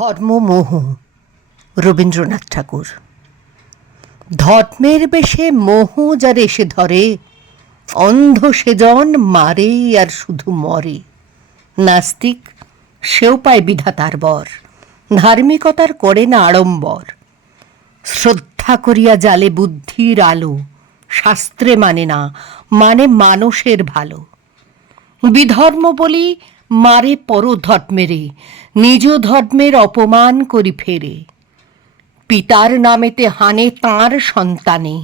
ধর্মমোহ রবীন্দ্রনাথ ঠাকুর। ধর্মের বেশে মোহ যার এসে ধরে, অন্ধ সেজন মারে আর শুধু মরে। নাস্তিক সেও পায় বিধাতার বর, ধার্মিকতার করে না আড়ম্বর। শ্রদ্ধা করিয়া জালে বুদ্ধির আলো, শাস্ত্রে মানে না, মানে মানুষের ভালো। বিধর্ম বলি মারে পরধর্মেরে, নিজ ধর্মের অপমান করি ফেরে। পিতার নামেতে হানে তাঁর সন্তানে,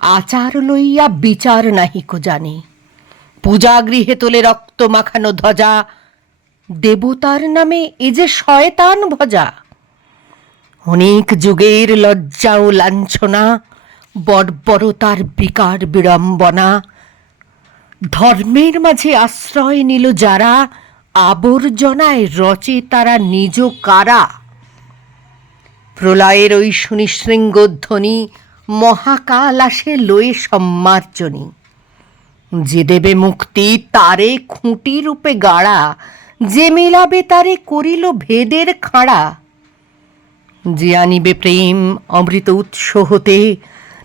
আচার লইয়া বিচার নাহিক জানে। পূজাগৃহে তোলে রক্ত মাখানো ধ্বজা, দেবতার নামে এ যে শয়তান ভজা। অনেক যুগের লজ্জা ও লাঞ্ছনা, বর্বরতার বিকার বিড়ম্বনা। ধর্মের মাঝে আশ্রয় নিল যারা, আবর্জনায় রচে তারা নিজ কারা। প্রলয়ের ওই শুনি শৃঙ্গধ্বনি, মহাকাল আসে লয়ে সম্মার্জনী। যে দেবে মুক্তি তারে খুঁটি রূপে গাড়া, যে মেলাবে তারে করিল ভেদের খাঁড়া। যে আনিবে প্রেম অমৃত উৎস হতে,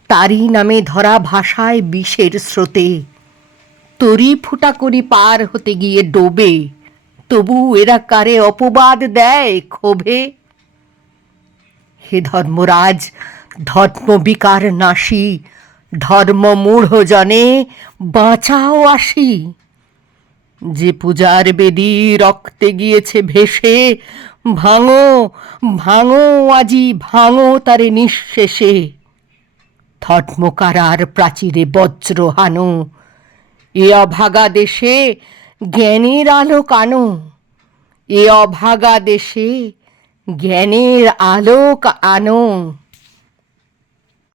তারই নামে ধরা ভাষায় বিষের স্রোতে। তরি ফুটা করি পার হতে গিয়ে ডোবে, তবু এরা কারে অপবাদ দেয় ক্ষোভে। হে ধর্মরাজ ধর্মবিকার নাশী, ধর্ম মূঢ় জনে বাঁচাও আসি। যে পূজার বেদী রক্তে গিয়েছে ভেসে, ভাঙো ভাঙো আজি ভাঙো তারে নিঃশেষে। ধর্মকারার প্রাচীরে বজ্র হানো, এ অভাগা দেশে জ্ঞানের আলোক আনো। এ অভাগা দেশে জ্ঞানের আলোক আনো।